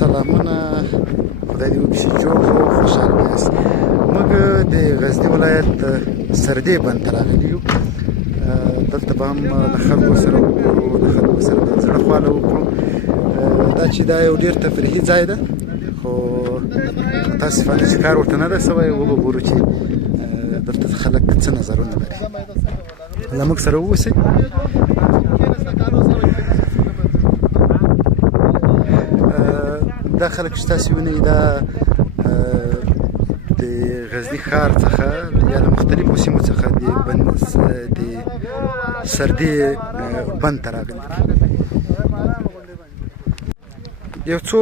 سلامونه خدای دې وکړي چې جوړ او خوشحاله یاست. موږ د غزني ولایت سردې بند ته راغلي یو. دلته به هم د خلکو سره وګورو، د خلکو سره به زړه خواله وکړو. دا چې دا یو ډېر تفریحي ځای ده، خو متاسفانه چې کار ورته نه ده سوی. وبه ګورو چې دلته خلک څه نظرونه لري. له موږ سره واوسئ. دا خلک چې تاسې وینئ دا د غزني ښار څخه یا له مختلفو سیمو څخه د سردې بند ته راغلي دي. یو څو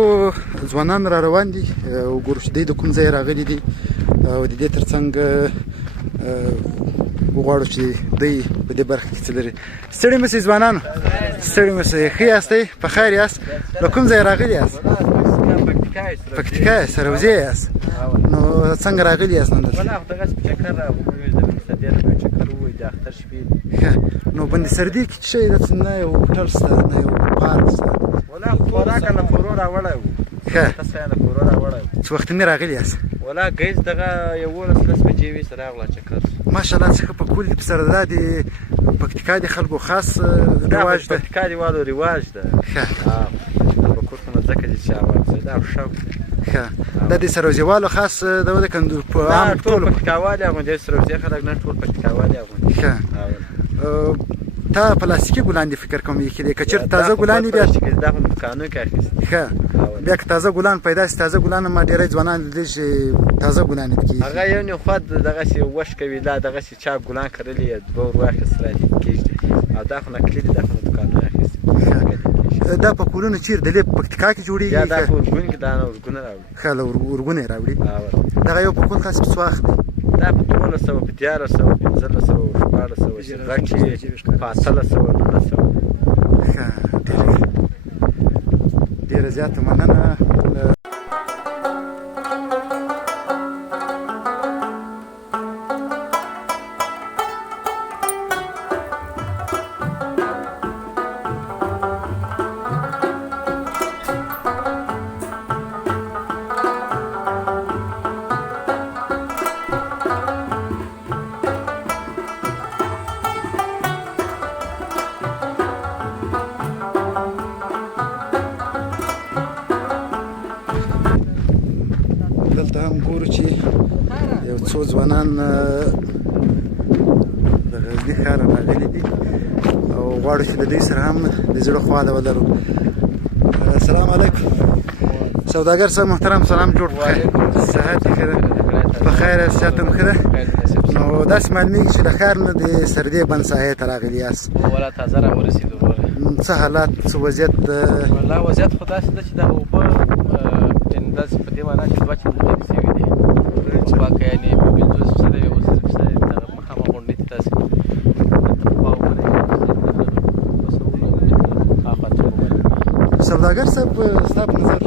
ځوانان را روان دي، وګورو چې دوی د کوم ځای راغلي دي او د دې ترڅنګ وغواړو چې دوی په دې برخه کې څه لري. ستړي مه شئ ځوانانو، ستړي مه شئ. ښه یاستئ؟ په خیر یاست؟ له کوم ځای راغلي یاست؟ پکتیکا یاست؟ سروزې یاست؟ نو څنګه راغلي یاست نن دلته؟ ښه، نو بند سردې کې څه شی دلته نه یو هوټل شته، نه یو پارک شته؟ خوراک له کورو راوړی وو. ښه، له کورو راوړی وو. څه وختنې راغلي یاست؟ ولا ګیز دغه 11-10 بجې وې سره راغله چکر. ماشاءالله څه ښه په کور دي پسره. دا د پکتیکا د خلکو خاص رواج ده. پکتیکا د والو رواج ده. ښه، په کور کې مځکه چې چا واخلي دا شوق. ښه، دا د سروزې والو خاص ده که په عام ټول پکتیکاوالي اغوندي. سروزې خلک نه ټول پکتیکاوالي اغوندي. ښه، تا پلاستیکي ګلان دي فکر کوم ایښي دي؟ که چېرته تازه ګلان دي بیا دا په دوکانو کې اخیستي. ښه، بیا که تازه ګلان پیدا شي، تازه ګلان ما ډېری ځوانان لیدلي چې تازه ګلان یې پکې هغه یو نه خو دغسې وش کوي. لا دغسې چا ګلان کرلي دوه ور واخیستلی کېږدي، او دا خو نقلي دي، دا خو دوکانو اخیستي. دا په کورونو چیرې د لې په پکتیکا کې جوړېږي؟ یا دا په اورګون کې دا نه اورګونه راوړي. ښه، له اورګونه یې راوړي. دغه یو په کور تاسې په څه واخ دی؟ دا په 1200 په 1300 1500 1600 چې غټ یې په 1800 1900. ښه، ډېره زیاته مننه. دلته هم ګورو چې یو څو ځوانان د غزني ښار راغلي دي او غواړو چې د دوی سره هم د زړه خواله ولرو. السلام علیکم سوداګر صاحب محترم، سلام جوړ. صحت یې ښه ده؟ په خیر یاست؟ صحت هم ښه ده؟ نو داسې معلومېږي چې د ښار نه د سردې بند ساحې ته راغلي یاست. والله تازه راورسېدو. څه حالات، څه وضعیت؟ والله وضعیت خو داسې ده چې دا اوبه داسې په دې معنا چې دوه چندانې شوي دي. څپاکه یعنې 50 فیصده یې اوس دغه مخامخ غونډۍ ته داسې سوداګر صاحب، ستا په نظر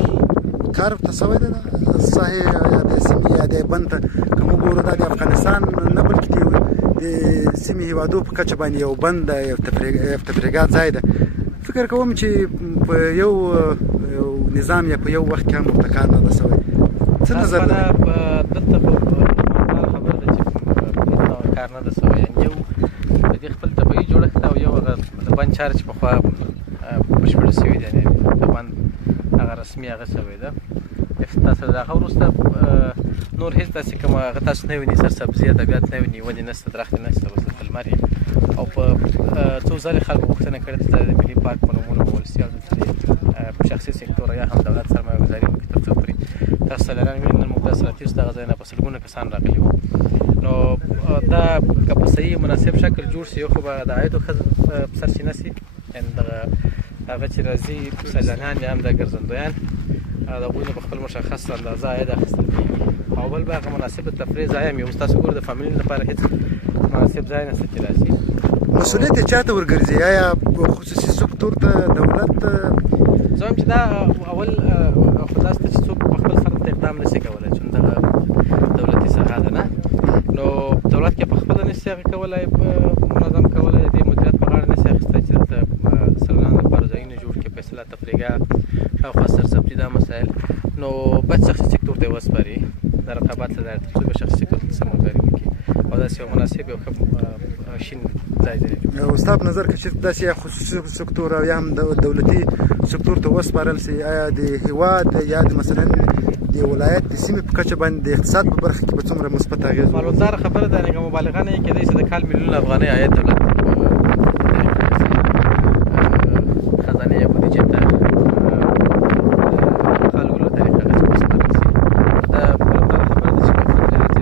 کار ورته سوی دی ساحې یا د سیمې یا د بند ته؟ که موږ ګورو دا د افغانستان نه بلکې د سیمې هېوادو په کچه باندې یو بند ده، یو تفریحګاه ځای ده. فکر کوم چې په یو نظام یا په یو وخت کې هم ورته کار نه ده سوی. څه نظر لري؟ دلته خو خبره ده چې کار نه ده سوی. یو د دې خپل طبیعي جوړښت او یو هغه د بند چاره چې پخوا بشپړه سوې ده، د بند هغه رسمي هغه سوی ده. تاسو د هغه وروسته نور هېڅ داسې کوم هغه تاسو نه وینئ، سرسبزي ادبیات نه وینئ، ونې نشته، درختې نشته، بس دلته لمر یې. او په څو ځلې خلکو غوښتنه کړې ده د ملي پارک په نومونو ولسي او دلته په شخصي سکتور یا هم دولت سرمایه ګزاري وکړي تر څو پورې تاسو سیلانیان وینئ. نن موږ داسې راتېرو چې دغه ځای نه په سلګونه کسان راغلي وو. نو دا که په صحیح مناسب شکل جوړ شي، یو خو به د عایدو ښه سرچینه شي، یعنې دغه هغه چې راځي سیلانیان یا هم د ګرځندویان د هغوی نه په خپل مشخص اندازه عاید اخیستل کېږي، او بل به هغه مناسب تفریح ځای هم وي. اوس تاسو ګورئ د فامیل لپاره هېڅ مناسب ځای نشته چې راشي. مسؤلیت یې چا ته ورګرځي؟ آیا خصوصي سکتور ته، دولت ته؟ زه وایم چې دا اول خو داسې ده چې څوک په خپل سر ته اقدام نشي کولی، چون دغه دولتي ساحه ده نه. نو دولت کې په خپله نشي هغه کولی منظم کولی، د دې مدیریت په غاړه نشي اخیستی چې دلته سیلانیانو لپاره ځایونه جوړ کړي، په اصطلاح افریقا شاوخوا سرسبزي دا مسایل نو باید شخصي سکتور ته وسپاري د رقابت له لارې تر څو به شخصي سکتور ته سمنداري وکړي او داسې یو مناسب یو ښه شین ځای دی. ستا په نظر که چېرته داسې یا خصوصي سکتور او یا هم دولتي سکتور ته وسپارل سي، آیا د هېواد یا د مثلا د ولایت د سیمې په کچه باندې د اقتصاد په برخه کې به څومره مثبت اغېز وکړي؟ معلومداره خبره ده، که مبالغه نه کېدای شي د کال میلیونونه افغانۍ عاید دولت خزانې یا بودیجې ته خلکو له طریقه هغه څه وسپارل شي. دا معلومداره خبره ده چې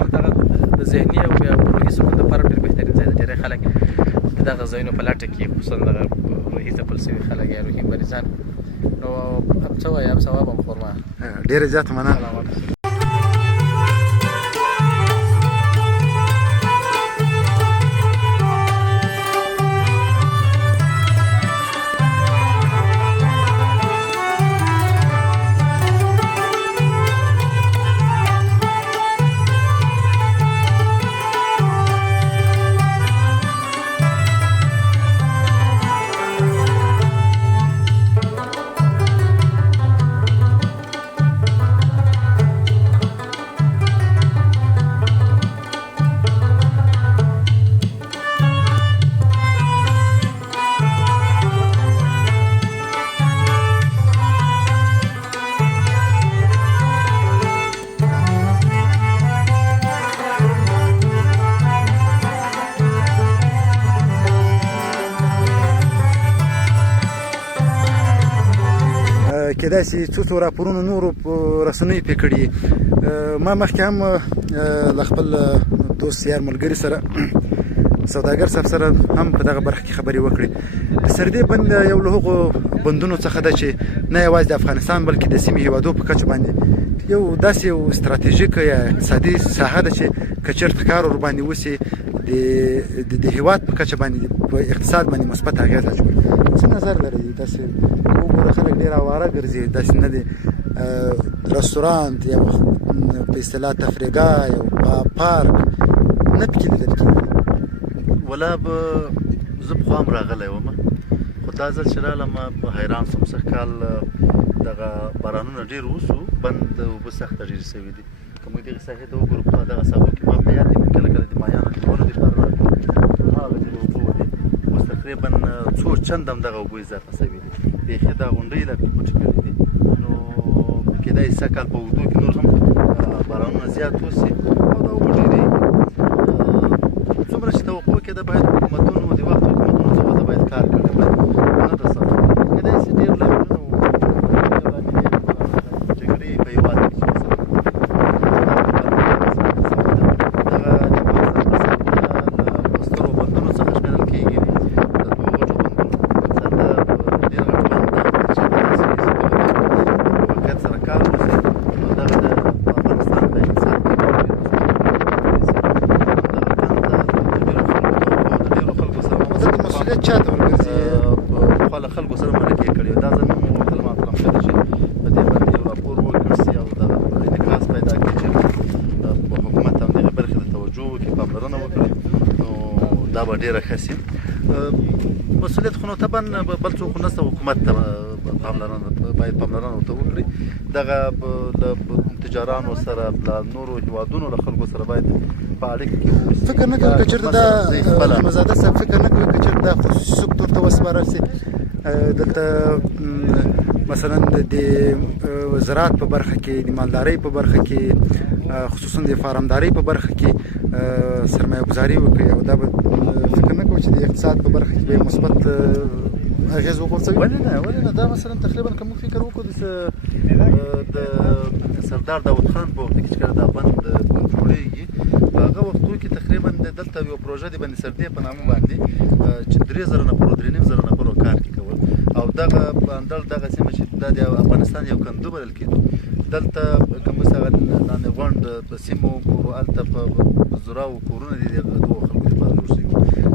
همدغه د ذهني او یا روحي سکون دپاره ډېر بهترین ځای دی. ډېری خلک د دغه ځایونو په لټه کې خصوصا دغه روحي ځپل شوي خلک یا روحي مریضان نو څه وایم ثواب هم خورما. ډېره زیاته مننه. کېدای شي څو څو راپورونو نورو په رسنیو پرې کړي. ما مخکې هم له خپل دوست یار ملګري سره سوداګر صاحب سره هم په دغه برخه کې خبرې وکړې. د سردې بند یو له هغو بندونو څخه ده چې نه یوازې د افغانستان بلکې د سیمې هېوادو په کچه باندې یو داسې یو ستراتیژیکه یا اقتصادي ساحه ده چې که چېرته کار ورباندې وسي د هېواد په کچه باندې په اقتصاد باندې مثبت اغېز اچوي. څه نظر لرئ؟ داسې وګوره خلک ډېر اواره ګرځي، داسې نه دی رستورانت یا په اصطلاح تفریحګاه یو پارک نه پکې لیدل کېږي. ولا به زه پخوا هم راغلی وم، خو دا ځل چې رالم حیران شوم. سږ کال دغه بارانونه ډېر وسو، بند اوبه سخته ډېرې سوي دي. که موږ دغې ساحې ته وګورو په دغه ساحو کې ما په یاد دي کله کله د ماهیانو د ټولو دپاره هغه ځینې اوبه ودي، اوس تقریبا څو چنده هم دغه اوبه اضافه سوي دي. بیخي دا غونډۍ لا پکې پټې کړي دي. نو کېدای شي سږ کال په اوږدو کې نور هم بارانونه زیات وسي او دا اوبه ډېرې څومره چې توقع کېده باید حکومتونو د وخت حکومتونو څخه ته باید کار کړی باید نه ده سم. کېدای شي ډېر لاملونه جګړې په هېواد کې چې مثلا دغه د افغانستان په سر له سترو بندونو څخه شمېرل کېږي. د دوو غټو بندونو سر ته ډېر غټ بند ده چې د واقعیت سره کار وشي نو دغه د افغانستان په اقتصاد کې مسؤلیت چاته ورګرځي؟ پخوا له خلکو سره مرکې کړې دا ځل هم وغوښتل ما طرف ته چې په دې باندې یو راپور وکړل شي او دغه انعکاس پیدا کړي چې حکومت هم دغې برخې ته توجه وکړي، پاملرنه وکړي، نو دا به ډېره ښه شي. مسؤلیت خو نو طبعا بل څوک نشته، حکومت ته باید پاملرنه ورته وکړي. دغه له تجارانو سره له نورو هېوادونو له خلکو سره باید په اړیکه کې فکر نه کوي که چېرته دا رحمزاده صاحب فکر نه کوي که چېرته دا خصوصي سکتور ته وسپارل شي؟ دلته مثلا د زراعت په برخه کې، د مالدارۍ په برخه کې، خصوصا د فارمدارۍ په برخه کې سرمایه ګزاري وکړي او دا به فکر نه کوي چې د اقتصاد په برخه کې به مثبت اغېز وغورځوي؟ ولې نه. دا مثلا تقریبا که موږ فکر وکړو د سردار داود خان په وخت کې چې کله دا بند جوړېږي په هغه وختو کې تقریبا دلته یو پروژه د بند سردې په نامه باندې چې 3000 نفرو 3500 نفرو کار کول او دغه اندل دغه سیمه چې د افغانستان یو کندو بلل کېدو دلته کوم څه نه غونډ په سیمو هلته په زراو کورونه دي دغه دوه خلکو لپاره جوړ شوي.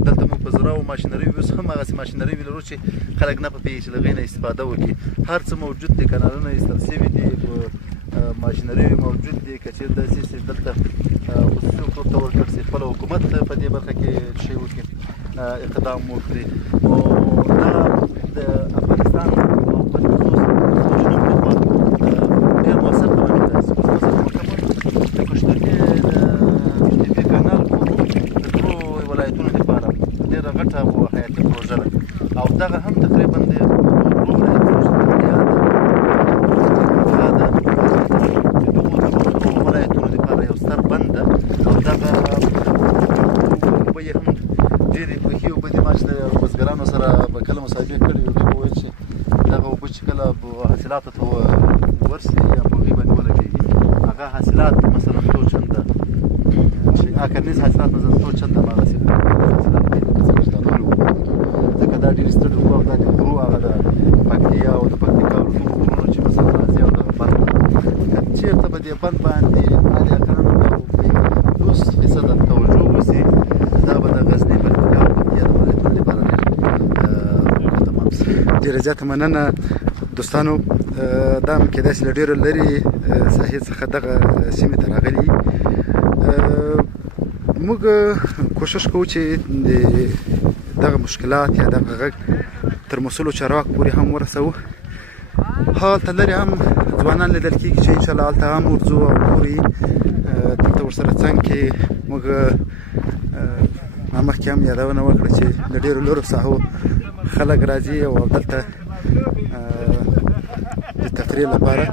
دلته موږ په زراو ماشینري اوس هم هغسې ماشینري لرو چې خلک نه پوهېږي چې له هغې نه استفاده وکړي. هر څه موجود دي، کانالونه ایستل شوي دي، ماشینري موجود دي. که چېرې داسې چې دلته خصوصي سکتور ته ورکړل شي، خپله حکومت په دې برخه کې شی وکړي، اقدام وکړي، نو دا د افغانستان او په خصوص جنوب کې خوا ډېر مؤثر تمامېدای شي. اوس مثلا موږ د کشترګې د کانال کوو د ټولو ولایتونو دپاره ډېره غټه او حیاتي پروژه ده او دغه هم تقریبا د ټولو ولایتونو شتمنیا ده. دا د دغو ولایتونو دپاره یو ستر بند ده او دغه اوبه یې هم ډېرې خوښي اوبه دي. ما چې د بزګرانو سره به کله مصاحبې کړې وي دوی به ویل چې دغه اوبه چې کله حاصلاتو ته ورسي یا په هغې باندې ولګېږي هغه حاصلات مثلا څو چنده چې کرنیز حاصلات مثلا څو چنده هماغسې حاصلات کوي لکه څنګه چې دا نورې اوبه دي. ځکه دا ډېرې ستړې اوبه او دا د غرو هغه د پکتیا او د پکتیکا او ټولو غرونو چې مثلا راځي او دغه بند که چېرته به دې بند باندې عالي اقلونه 90% توجه وشي دا به د غزني پکتیکا او پکتیا د ولایتونو لپاره ډېر تمام شي. ډېره زیاته مننه دوستانو. دا هم کېدای شي له ډېرو لرې ساحې څخه دغه سیمې ته راغلي. موږ کوشش کوو چې دغه مشکلات یا دغه غږ تر مسؤلو چارواکو پورې هم ورسوو. هلته لرې هم ځوانان لیدل کېږي چې انشاءالله هلته هم ورځو او ګوري. دلته ورسره څنګ کې موږ مخکې هم یادونه وکړه چې له ډېرو لرو ساحو خلک راځي او دلته د تفریح لپاره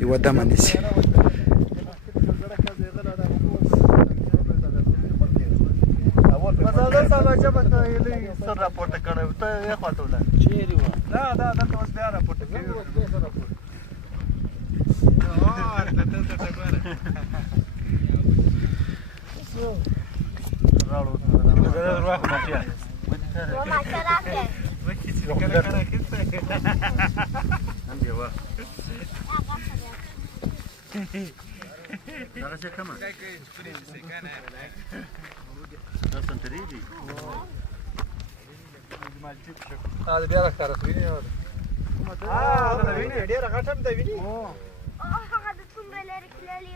یوه دمه نیسي. سر راپورته کړی و ته یې خواته ولاړ چېرې وه دا دلته اوس بیا راپورته کوي دغسې کمه دا سنتري دي دا بیا راښکاره شوي دي ډېره غټه هم ده ویني هغه د څومره لرې تللي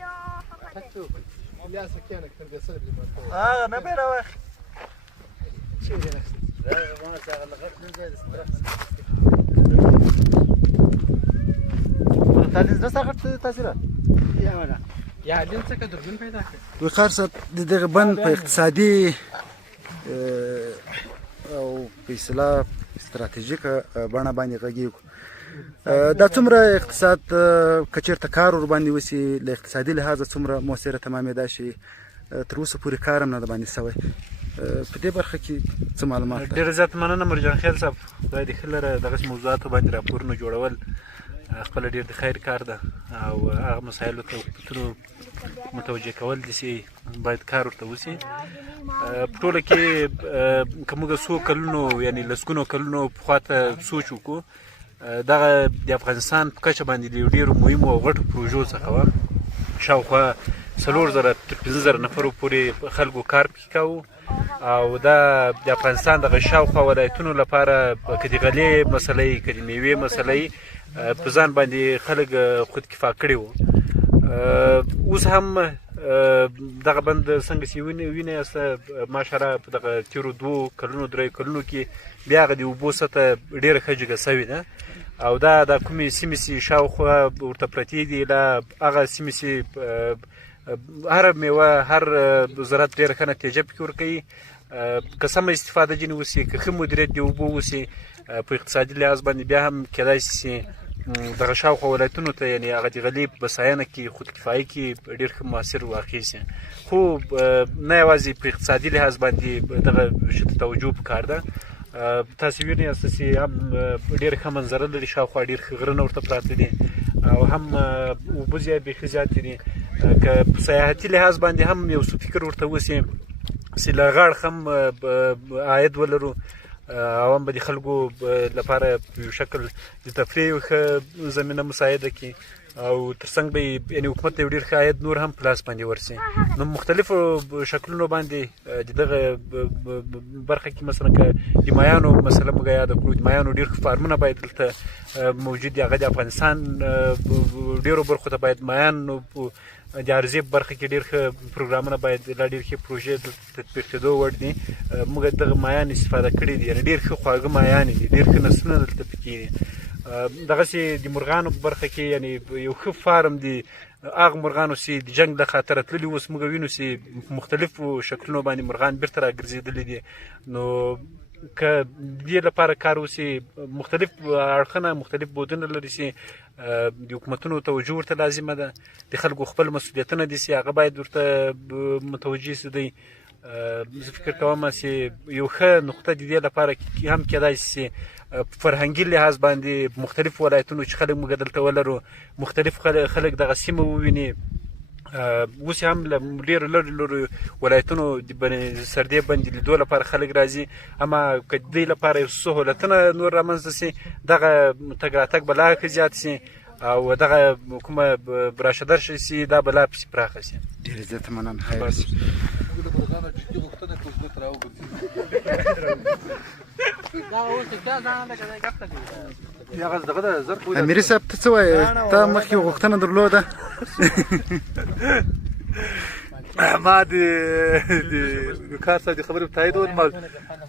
هغه نه بیره واخ تعلیم زده سره غټ تاثیره یا دین څخه درګون پیدا کړ. وقار صاحب د دغه بند په اقتصادي او په اصطلاح استراتیژیکه بڼه باندې غږیږو. دا څومره اقتصاد که چېرته کار ورباندې وشي له اقتصادي لحاظه څومره مؤثره تمامېدای شي؟ تر اوسه پورې کار هم نه د باندې شوی. په دې برخه کې څه معلومات؟ ډېره زیاته مننه مرجان خیل صاحب. خدای دې ښه لره. دغسې موضوعاتو باندې راپورونه جوړول خپله ډېر د خیر کار ده او هغه مسایلو ته متوجه کول دي چې باید کار ورته وشي. په ټوله کې که موږ څو کلونو یعنې لسګونو کلونو پخوا ته سوچ وکړو دغه د افغانستان په کچه باندې د ډېرو مهمو او غټو پروژو څخه وه. شاوخوا 4,000 تر 15,000 نفرو پورې خلکو کار پکې کوو او دا د افغانستان دغه شاوخوا ولایتونو لپاره که د غلې مسله یي که د میوې مسله یي په ځان باندې خلک خودکفا کړي وو. اوس هم دغه بند څنګه چې وینئ یاست ماشاءالله په دغه تېرو 2 کلونو 3 کلونو کې بیا هغه د اوبو سطحه ډېره ښه جګه سوې ده او دا د کومې سیمې چې شاوخوا ورته پرتې دي له هغه سیمې چې هر میوه هر زراعت ډېره ښه نتیجه پکې ورکوي. که سمه استفاده ځینې وشي که ښه مدیریت د اوبو وشي په اقتصادي لحاظ باندې بیا هم کېدای شي دغه شاوخوا ولایتونو ته یعنې هغه د غلې په بسایانه کې خودکفایي کې ډېر ښه مؤثر واخیستې. خو نه یوازې په اقتصادي لحاظ باندې دغه شي ته توجه پکار ده. تاسې وینئ یاست چې هم ډېره ښه منظره لري. شاوخوا ډېر ښه غرونه ورته پراته دي او هم اوبه بیخي زیاتې دي. که په سیاحتي لحاظ باندې هم یو څه فکر ورته وشي چې له غاړه هم عاید ولرو او هم به د خلکو لپاره په یو شکل د تفریح یو ښه زمینه مساعده کړي او تر څنګ به یعنې حکومت ته یو ډېر ښه عاید نور هم په لاس باندې ورسي. نو مختلفو شکلونو باندې د دغه برخه کې مثلا که د مایانو مسله موږ یاده کړو د مایانو ډېر ښه فارمونه باید دلته موجود دي. هغه د افغانستان ډېرو برخو ته باید مایان د عرضې په برخه کې ډېر ښه پروګرامونه باید لا ډېر ښه پروژې د تطبیق کېدو وړ دي. موږ دغه مایان استفاده کړي دي، یعنې ډېر ښه خواږه مایان دي، ډېر ښه نسلونه دلته پکې دي. دغسې د مرغانو په برخه کې یعنې یو ښه فارم دی. هغه مرغانو چې د جنګ له خاطره تللي، اوس موږ وینو چې مختلفو شکلونو باندې مرغان بیرته راګرځېدلي دي. نو که دې لپاره کار وشي، مختلف اړخونه مختلف بودونه لري چې د حکومتونو توجه ورته لازمه ده. د خلکو خپل مسؤلیتونه دي چې هغه باید ورته متوجه شي. دی زه فکر کوم چې یو ښه نقطه د دې لپاره هم کېدای شي فرهنګي لحاظ باندې مختلف ولایتونو چې خلک موږ دلته ولرو، مختلف خلک دغه سیمه وویني. اوس هم له ډېرو لرو ولایتونو د سردې بندې لیدو لپاره خلک راځي. اما که د دې لپاره یو سهولتونه نور رامنځته شي، دغه تګ راتګ به لا ښه زیات شي او دغه کومه براشدر شي دا به لا پسې پراخه شي. ډېر زیاته مننه. خیر امیري صاحب ته څه وایې؟ تا مخکې غوښتنه درلوده. ما د کار صاحب د خبرې په تایید ومنل.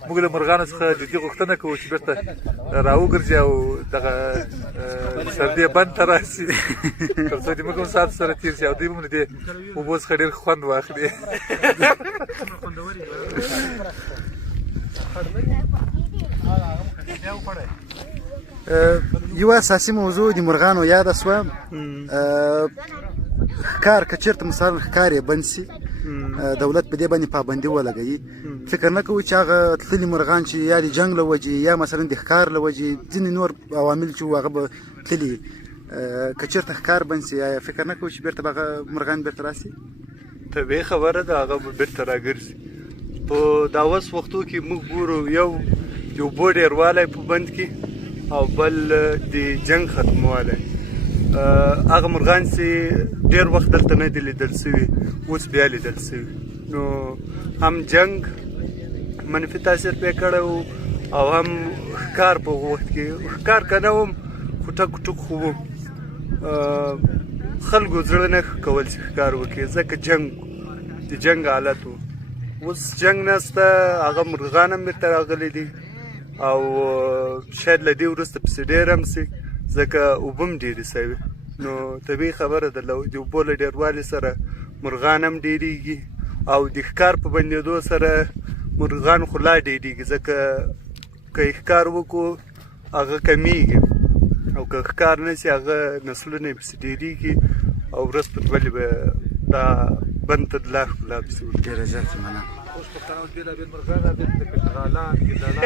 موږ له مرغانو څخه د دې غوښتنه کوو چې بیرته راوګرځي او دغه سردې بند ته راشي، تر څو د موږ هم ساعت سره تېر شي او دوی هم له دې اوبو څخه ډېر خوند واخلي. یو اساسي موضوع د مرغانو یاده شوه. ښکار که چېرته مثلا ښکار یې بند شي، دولت په دې باندې پابندي ولګوي، فکر نه کوي چې هغه تللي مرغان چې یا د جنګ له وجې یا مثلا د ښکار له وجې ځینې نور عوامل چې هغه به تللي، که چېرته ښکار بند شي، آیا فکر نه کوي چې بیرته به هغه مرغان بیرته راشي؟ طبیعي خبره ده، هغه به بیرته راګرځي. په دا اوس وختو کې موږ ګورو یو د اوبو ډېروالی په بند کې او بل د جنګ ختموالی. هغه مرغان چې ډېر وخت دلته نه دي لیدل سوي، اوس بیا لیدل سوي. نو هم جنګ منفي تاثیر پرې کړی و او هم ښکار په هغه وخت کې ښکار که نه هم خو ټک ټوک خو و. خلکو زړه نه ښه کول چې ښکار وکړي، ځکه جنګ د جنګ حالت و. اوس جنګ نسته، هغه مرغان هم بیرته راغلي دي او شاید له دې وروسته پسې ډېر هم شي، ځکه اوبه هم ډېرې شوي. نو طبیعي خبره ده، د اوبو له ډېروالي سره مرغان هم ډېرېږي او د ښکار په بندېدو سره مرغان خو لا ډېرېږي، ځکه که یې ښکار وکړو هغه کمیږي او که ښکار نه شي هغه نسلونه یې پسې ډېرېږي او ورځ پر بلې به دا بند ته د لا ښکلا پسې ورځي. ډېره زیاته مننه. اوس پښتانه بېلابېل مرغان راغلي لکه شغالان، ګیدړان.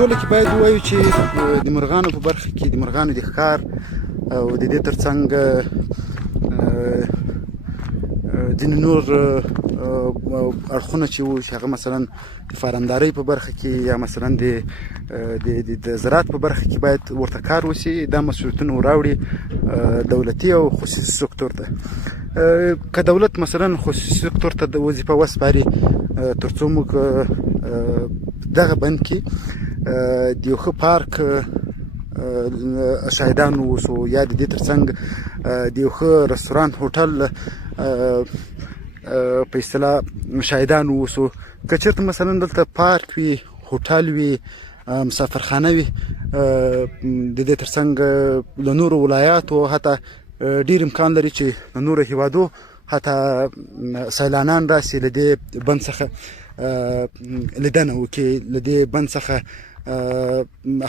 ټوله کې باید ووایو چې د مرغانو په برخه کې د مرغانو د ښکار او د دې ترڅنګ ځینې نور اړخونه چې وو چې هغه مثلا د فارمدارۍ په برخه کې یا مثلا د زراعت په برخه کې باید ورته کار وشي، دا مسؤلیتونه وراوړي دولتي او خصوصي سکتور ته. که دولت مثلا خصوصي سکتور ته د وظیفه وسپاري تر څو موږ دغه بند کې د یو ښه پارک شاهدان واوسو یا د دې ترڅنګ د یو ښه رستورانت هوټل په اصطلاح شاهدان واوسو. که چېرته مثلا دلته پارک وي، هوټل وي، مسافرخانه وي، د دې ترڅنګ له نورو ولایاتو حتی ډېر امکان لري چې له نورو هیوادو حتی سیلانان راسي، له دې بند څخه لیدنه وکړي، له دې بند څخه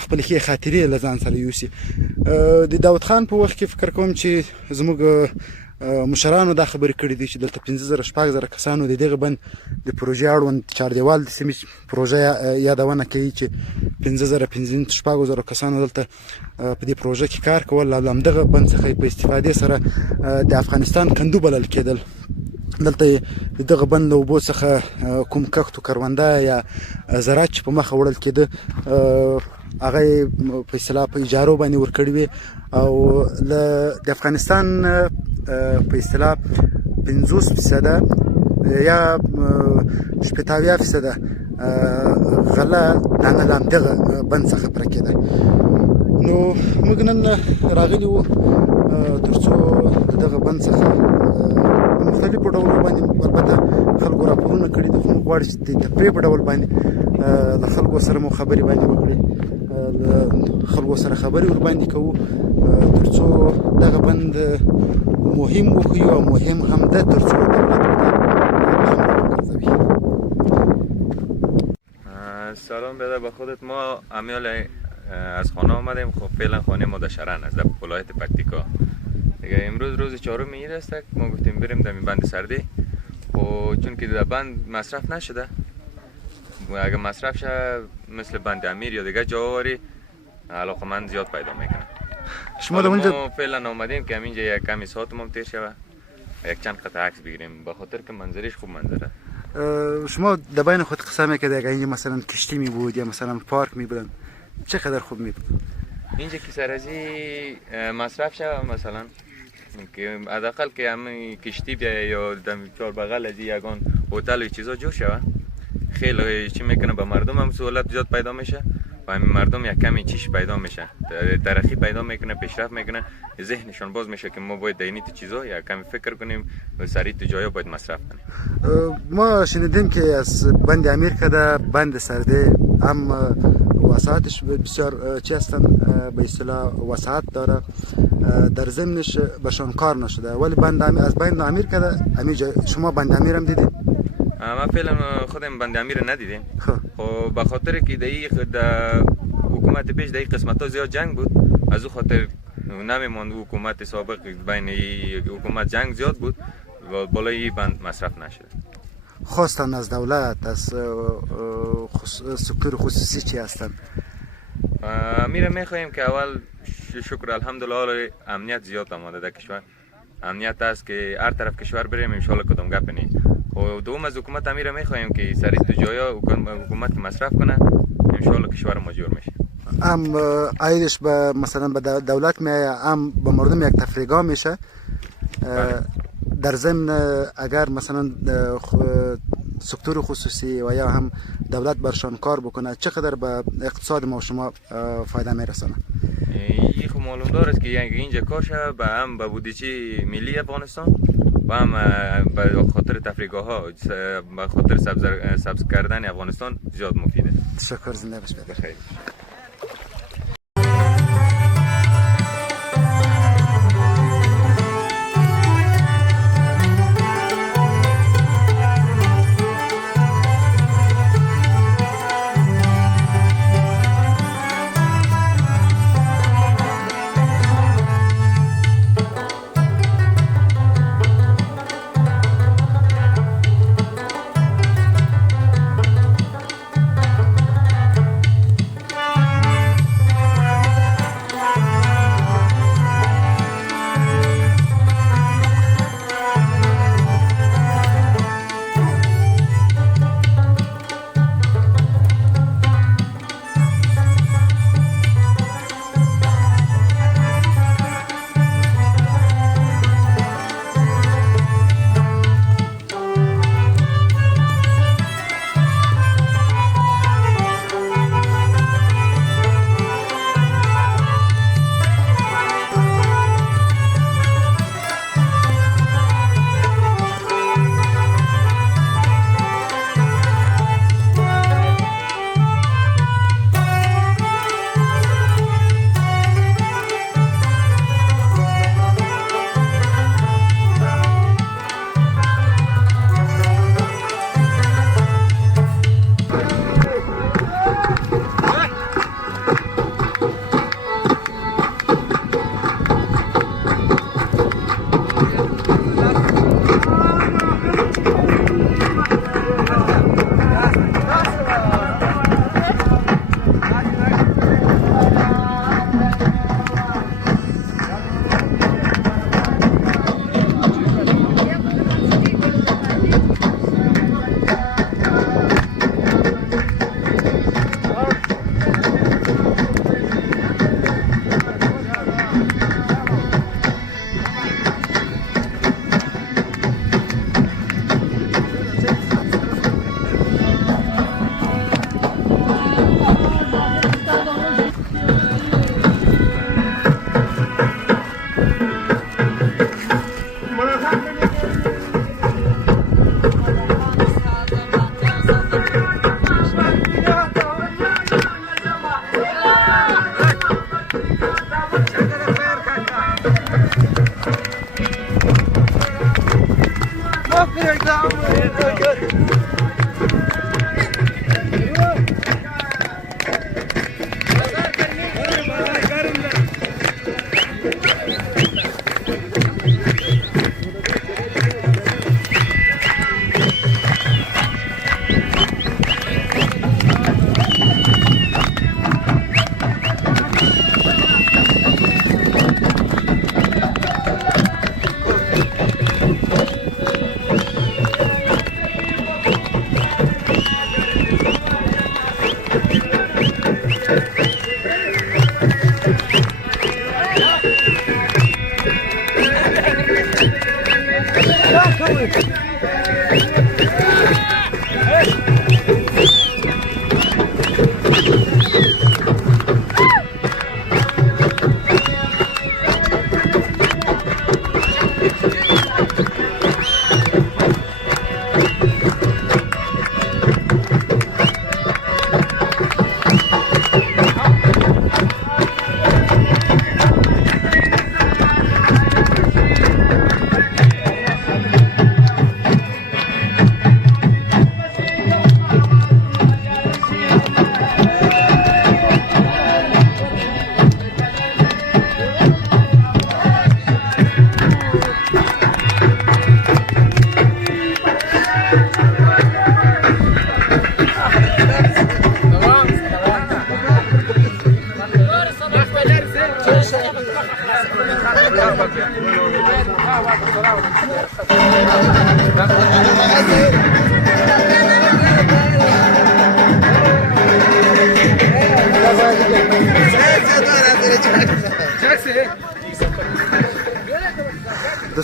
خپلې ښې خاطرې له ځان سره یوسي. د داود خان په وخت کې فکر کوم چې زموږ مشرانو دا خبرې کړې دي چې دلته 50,000 شپږ کسانو د دغه بند د پروژې اړوند چاردیوال د سیمې پروژه یادونه کوي چې 50,000 کسانو دلته په دې پروژه کې کار کول، او همدغه بند څخه په استفادې سره د افغانستان کندو بلل کېدل. دلته دغه بند له اوبو څخه کوم کښت و کرونده یا زراعت چې په مخه وړل کېده هغه یې په اصطلاح په اجارو باندې ورکړي وي، او د افغانستان په اصطلاح 50% یا 80% غله دانه له همدغه بند څخه پرکې ده. نو موږ نن راغلي وو تر څو دغه بند څخه مختلفو ډولو باندې البته خلکو راپورونه کړي دي، خو موږ غواړو چې د تفریح په ډول باندې له خلکو سره مو خبرې باندې وکړي، له خلکو سره خبرې ورباندې کوو تر څو دغه بند مهم وښیو او مهم هم ده تر څو دولت سلام بده به خودت. ما امیال از خانه آمدیم. خب فعلا خانه ما در شرن است، در ولایت پکتیکا دیگه. امروز روز چهارم میره است، ما گفتیم بریم در بند سردی و چون که در بند مصرف نشده، اگه مصرف شه مثل بند امیر یا دیگه جاواری علاقمند زیاد پیدا میکنه. شما در اونجا ما فعلا آمدیم که همینجا یک کمی ساعت ما تیر شوه یک چند قطعه عکس بگیریم، به خاطر که منظرش خوب منظره. شما در بین خود قصه میکرد اگه اینجا مثلا کشتی می بود یا مثلا پارک می بودن چقدر خوب می بود؟ اینجا که سرازی مصرف شوه مثلا که حداقل که همین کشتی بیا یا دم چهار بغل از یگان هتل و چیزا جور شوه، خیلی چی میکنه به مردم هم سهولت زیاد پیدا میشه و همین مردم یک کمی چیش پیدا میشه، ترقی پیدا میکنه، پیشرفت میکنه، ذهنشون باز میشه که ما باید دینی تو چیزا یا کمی فکر کنیم و سریع تو جایا باید مصرف کنیم. ما شنیدیم که از بند امیر کده بند سرده هم وسعتش بسیار چی هستن به اصطلاح وسعت داره، در ضمنش بهشون کار نشده، ولی از بند امیر کده شما بند امیر هم دیدید؟ ما فعلا خودم بند امیر ندیدیم. خب به خاطر که در حکومت پیش در این قسمت ها زیاد جنگ بود، از او خاطر نمیماند حکومت سابق بین حکومت جنگ زیاد بود و بالای بند مصرف نشده. خواستن از دولت از سکتور خصوصی چی هستن؟ میره میخواهیم که اول شکر الحمدلله امنیت زیاد آماده در کشور، امنیت است که هر طرف کشور بریم ان شاء الله کدام گپ نی. و دوم از حکومت امیر میخواهیم که سریع تو جایا حکومت مصرف کنه، ان شاء الله کشور ما جور میشه. هم عایدش به مثلا به دولت میایه، هم به مردم یک تفریحگاه میشه. در ضمن اگر مثلا سکتور خصوصی و یا هم دولت برشان کار بکنه چقدر به اقتصاد ما و شما فایده میرسونه؟ این خب معلوم دار است که اینجا کارش هم به بودجه ملی افغانستان و هم به خاطر تفریحگاه ها به خاطر سبز کردن افغانستان زیاد مفیده. تشکر، زنده باشید. بخیر.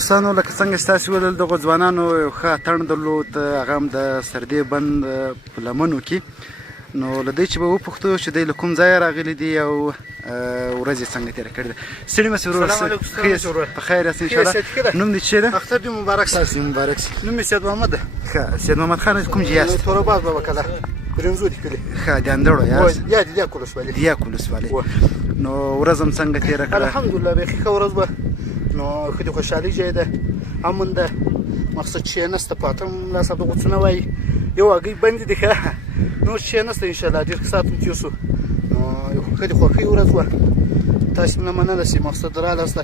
دوستانو لکه څنګه چې تاسو ولیدل دغو ځوانانو یو ښه اتڼ درلود هغه هم د سردې بند په لمنو کې نو له دې چې به وپوښتو چې دوی له کوم ځایه راغلي دي او ورځ یې څنګه تېره کړې ده ستړي مه سې ورور په خیر یاست انشاءالله نوم دې څه ده اختر دې مبارک سه مبارک سي نوم مې سید محمد ده ښه سید محمد خان کوم ځای یاست توراباد بابا کله برنزو دي کلی ښه د اندړو یاست یا د دیاک ولسوالۍ دیاک ولسوالۍ نو ورځ هم څنګه تېره کړه الحمدلله بیخي ښه ورځ به نو ښه د خوشحالۍ ځای ده امن ده مقصد شی نشته په اتم لاس د غوڅونه وایي یو هګۍ بندې دي ښه نور شی نشته انشاءالله ډېر ښه ساعت هم تېر شو نو یو ښه د خوښۍ ورځ وه تاسې نه منله چې مقصد رالاست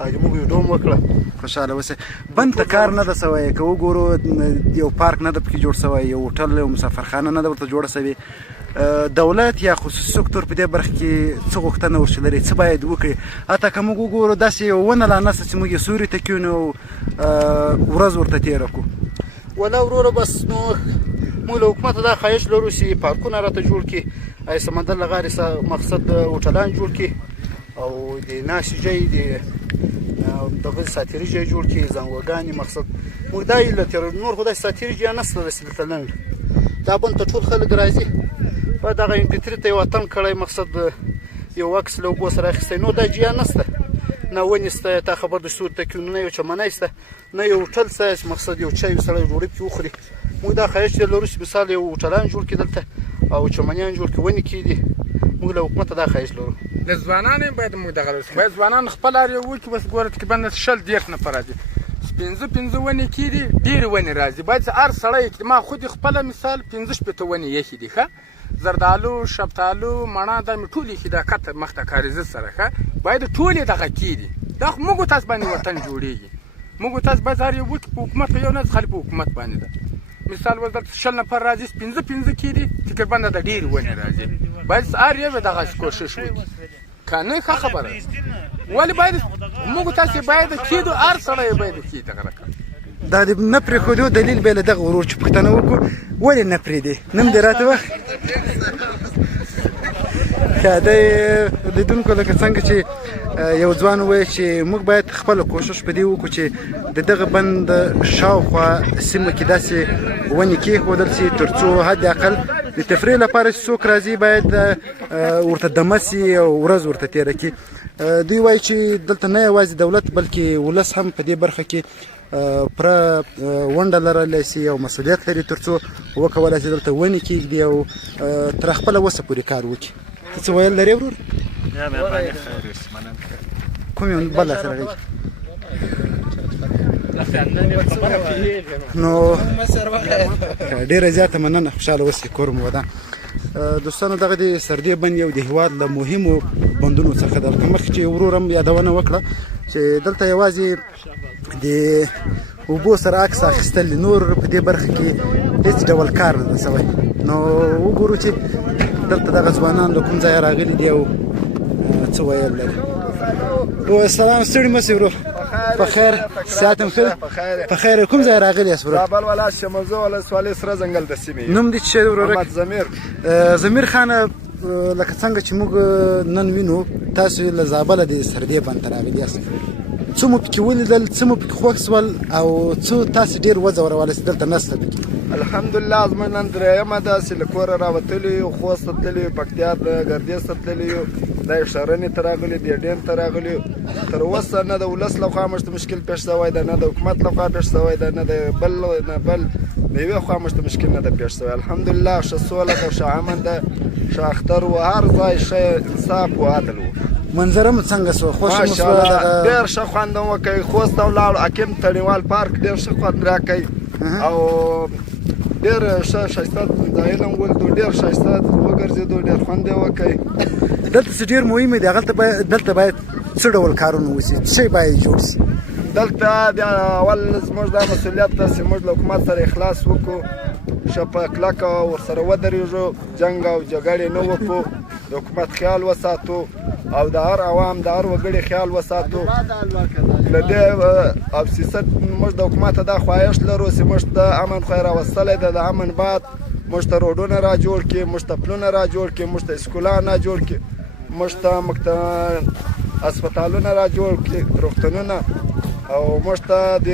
او زموږ ویډیو هم وکړه خوشحاله اوسئ بند ته کار نه ده سوی که وګورو یو پارک نه ده پکې جوړ سوی یو هوټل یو مسافرخانه نه ده ورته جوړه سوې دولت یا خصوصي سکتور په دې برخه کې څه غوښتنه ورشي لري څه باید وکړي حتی که موږ وګورو داسې یو ونه لا نشته چې موږ یې سوري ته کښېنو ورځ ورته تېره کړو ولا وروره بس نو موږ له حکومته دا خواهش لرو چې پارکونه راته جوړ کړي ای سمندر له غاړې مقصد هوټلان جوړ کړي او د ناشې ځای د دغه ساتیري ځای جوړ کړي زنګوګانې مقصد موږ دا یې له تېره نور خو داسې ساتیري ځای نشته داسې دلته نه دا بند ته ټول خلک راځي په دغه امپیتري ته یو وطن کړی مقصد یو عکس له اوبو سره اخیستی نو دا جیا نشته نه ونې شته تا خبر د سور ته کېنو نه یو چمنی شته نه یو هوټل شته چې مقصد یو چای سړی ډوډۍ پکې وخوري موږ دا خواهش لرو چې مثال یو هوټلان جوړ کړي دلته او چمنیان جوړ کړي ونې کېږدي موږ له حکومته دا خواهش لرو د ځوانانو باید موږ دغه باید ځوانان خپل لار یې وکړي بس ګوره تقریبا 100-150 نفر راځي پنځه ونې کېدي ډېرې ونې راځي باید هر سړی ما خود خپله مثال 15-15 ونې ایښي دي ښه زردالو شفتالو مڼه دا مې ټول ایښي دا کته مخ ته کاریزه سره ښه باید ټول یې دغه کېدي دا خو موږ تاسو باندې وطن جوړېږي موږ تاسو باید هر یو وکړي په حکومت په یو نه خلک په حکومت باندې ده مثال اوس دلته 100 نفر راځي 15 کېدي تقریبا د ډېرې ونې راځي باید هر یو دغه کوشش وکړي که نه ښه خبره ولې باید موږ تاسې باید کېدو هر سړی باید کېدي دغه رقم دا د نه پرېښودو دلیل به یې له دغه ورور چې پوښتنه وکړو ولې نه پرېږدې نوم دې راته وخت ښه دی لیدونکو لکه څنګه چې یو ځوان وویل چې موږ باید خپله کوشش په دې وکړو چې د دغه بند شاوخوا سیمه کې داسې ونې کېښودل شي تر څو حد اقل د تفریح لپاره چې څوک راځي باید ورته دمه سي او ورځ ورته تېره کړي دوی وایي چې دلته نه یوازې دولت بلکې ولس هم په دې برخه کې پوره ونډه لرلی شي او مسؤلیت لري تر څو وکولی شي دلته ونې کېږدي او تر خپله وسه پورې کار وکړي ته څه ویل لرې ورور کوم یو بل سره نو ډیره زیاته مننه، خوشحاله اوسئ، کور مو ودان. دوستانو دغه د سردي بند یو د هېواد له مهمو بندونو څخه ده. لکه مخکې چې ورور هم یادونه وکړه چې دلته یوازې د اوبو سره عکس اخیستل، نور په دې برخه کې هېڅ ډول کار نه ده سوی. نو وګورو چې دلته دغه ځوانان له کوم ځایه راغلي دي او څه ویل لري. السلام، ستړي مه شئ ورور. په خیر، صحت هم ښه ده؟ په خیر. کوم ځای راغلی یاست ورور؟ زابل ولایت شموزه ولسوالۍ سره ځنګل د سیمې. نوم دې څه شی دی ورور؟ محمد ضمیر. ضمیر خانه، لکه څنګه چې موږ نن وینو تاسو له زابله د سردي بند ته راغلي یاست، څه مو پکې ولیدل، څه مو پکې خوښ شول او څه تاسو ډېر وځورولی چې دلته نسته پکې؟ الحمدلله زموږ نن درېیمه ده چې له کوره راوتلي یو، خوست ته تللي یو، پکتیا ته ګردیز ته تللي یو، دا یې شرنې ته راغلي، دیډین ته راغلي یو. تر اوسه نه د ولس لخوا موږ ته مشکل پېښ شوی ده، نه د حکومت لخوا پېښ شوی ده، نه د بل د یوې خوا موږ ته مشکل نه ده پېښ شوی. الحمدلله ښه سوله ده، ښه امن ده، ښه اختر و، هر ځای ښه انصاف و عدل و. منظره مو څنګه سوه؟ خوښه مو سوه؟ ډېر ښه خوند مو وکړ. خوست ته ولاړو، حکیم تڼیوال پارک ډېر ښه خوند راکوي او ډېر ښه ښایسته ځایونه مو ولیدو، ډېر ښایسته وګرځېدو، ډېر خوند یې وکړ. دلته څه ډېر مهم دی، دلته باید څه ډول کارونه وشي، څه شی باید جوړ شي؟ دلته د اول زموږ دا مسؤلیت ده چې موږ له حکومت سره اخلاص وکړو، ښه په کلکه ورسره ودرېږو، جنګ او جګړې نه وکړو، د حکومت خیال وساتو او د هر عوام د هر وګړي خیال وساتو. له دې او سیاست موږ د حکومت دا خواهش لرو چې موږ ته امن خو راوستلی ده، د امن بعد موږ ته روډونه را جوړ کړي، موږ ته پلونه را جوړ کړي، موږ ته اسکولان را جوړ کړي، موږ ته هسپتالونه را جوړ کړي، روغتونونه، او موږ ته د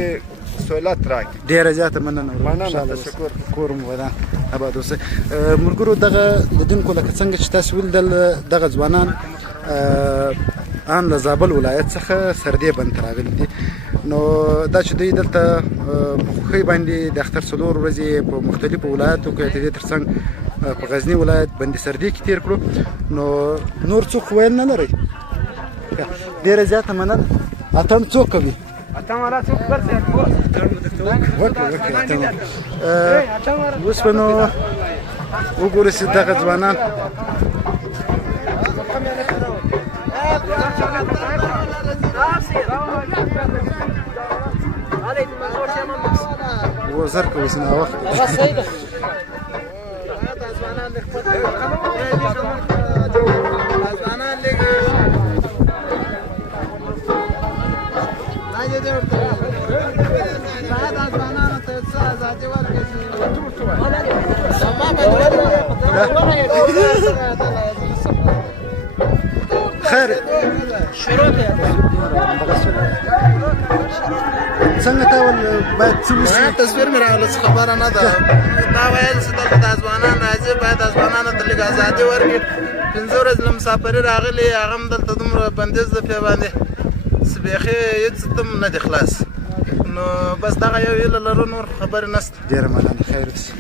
سهولت راکړي. ډېره زیاته مننه ورور. مننه، تشکر. کور مو ودان، اباد اوسئ. ملګرو، دغه لیدونکو لکه څنګه چې تاسو ولیدل دغه ځوانان ان له زابل ولایت څخه سردي بند ته راغلي دي. نو دا چې دوی دلته په خوښۍ باندې د اختر 4 ورځې په مختلفو ولایتو کې، د دې ترڅنګ په غزني ولایت بند سردي کې تیر کړو. نو نور څوک ویل نه لرئ؟ ډېره زیاته مننه. اتڼ څوک کوي؟ اوس به نو وګورئ چې دغه ځوانان وزر کوي چې ناوخته خیر څنګه تا ول باید څه وشي؟ تصویر مې راغله، څه خبره نه ده. دا ویل چې دلته د ځوانان راځي، باید د ځوانانو ته لږ ازادي ورکړي. 5 ورځې له مسافري راغلي، هغه هم دلته دومره بندیز ده پې باندې چې بیخي هېڅ ته نه دي خلاص. نو بس دغه یو هیله لرو، نور خبرې نشته. ډېره مننه، خیر اوسې.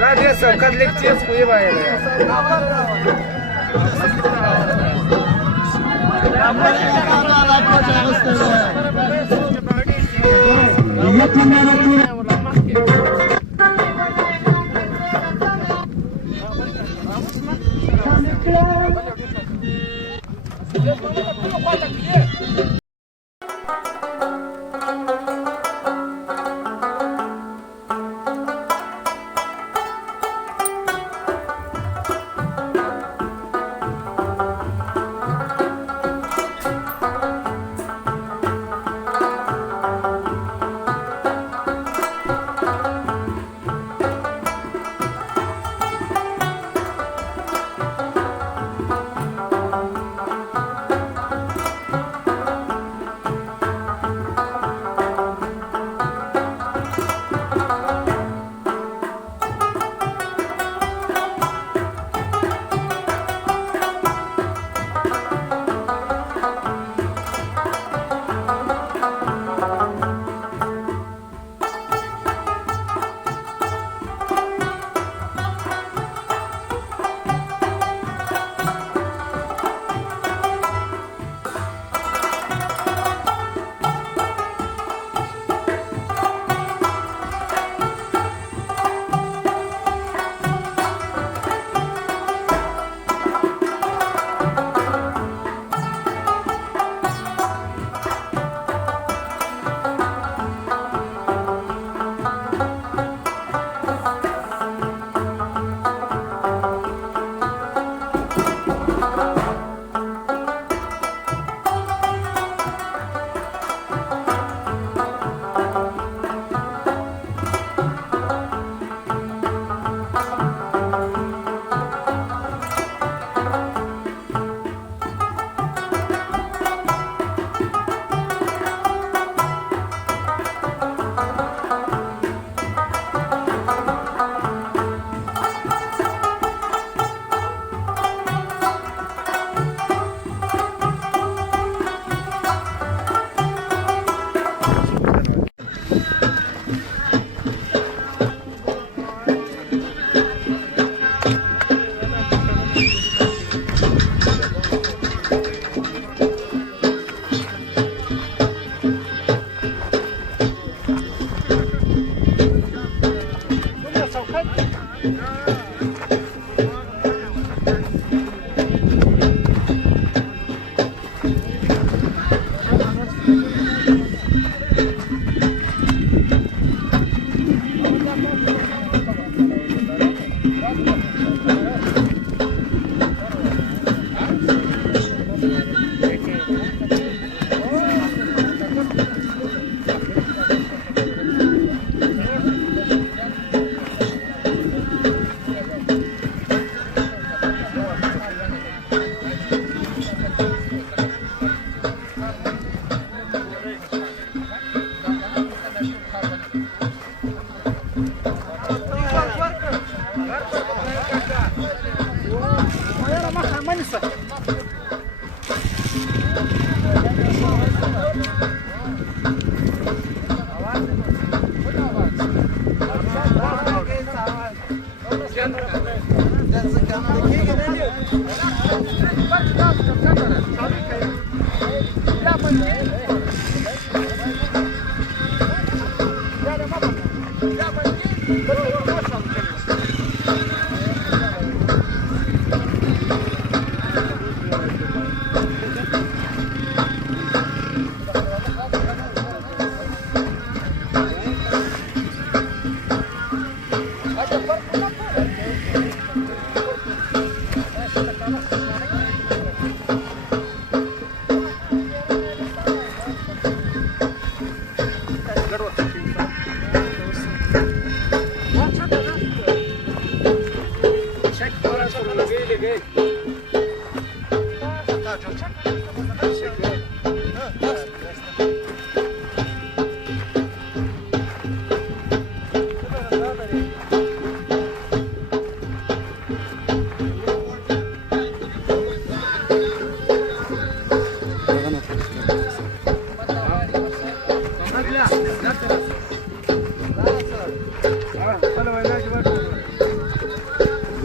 دا ډېر سوکت لیک تیز خو یې وایلی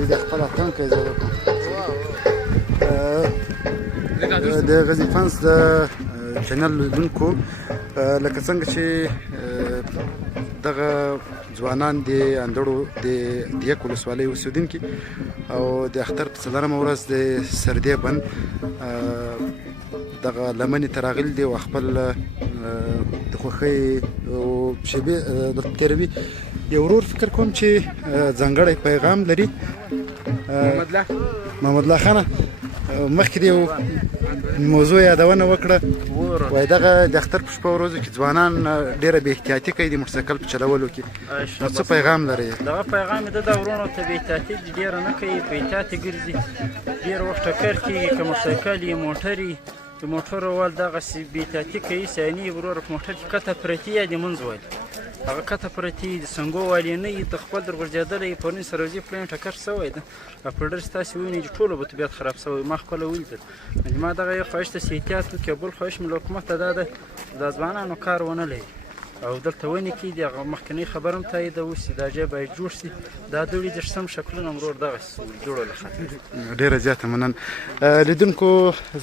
دې خپل اتن کې زده کوم د غزني فانس د چینل لیدونکو لکه څنګه چې دغه ځوانان د اندړو د دیک ولسوالۍ اوسېدونکي او د اختر په څلورمه ورځ د سردې بند دغه لمنې ته راغلي دي او خپل د خوښۍ شیبې دلته تېروي. یو ورور فکر کوم چې ځانګړی پیغام لري. محمد الله خانه مخکې د یو موضوع یادونه وکړه، وایي دغه د اختر په شپه ورځو کې ځوانان ډېره بې احتیاطي کوي د موټرسایکل په چلولو کې، نو څه پیغام لري؟ دغه پیغام یې د ورونو ته بې احتیاطي ډېره نه کوي، په احتیاط یې ګرځي، ډېر وخت ټکر کېږي، که موټرسایکل یې موټر یي د موټر وال دغسې بې احتیاطي کوي، سیاني وروره په موټر کې کته پرتې یا د منځ وایي هغه کته پرتې د سنګو والې نه یي، ته خپل در غورځېدلی یې پرون سروزي پلین ټکر شوی ده، راپډر ستاسې ووینئ چې ټولو به طبیعت خراب شوی، ما خپله ولیدل. ما دغه یو خواهش ته چې احتیاط وکړي، بل خواهش مې له حکومت ته دا ده دا ځوانانو کار ونه لري او دلته ونې کې د هغه مخکنۍ خبره هم تاییده وشي، دا ځای باید جوړ شي، دا دوړي د سم شکلونه مرور دغسې جوړول خطر. ډېره زیاته مننه. لیدونکو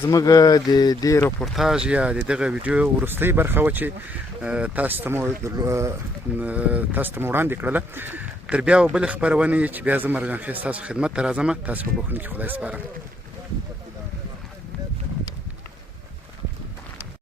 زموږ د دې راپورتاژ یا د دغه ویډیو وروستۍ برخه وه چې تاسو ته مو وړاندې کړله. تر بیا بلې خپرونې چې بیا زه مرجان خیز تاسو خدمت ته راځم، تاسو په بخښنه کې خدای سپارم.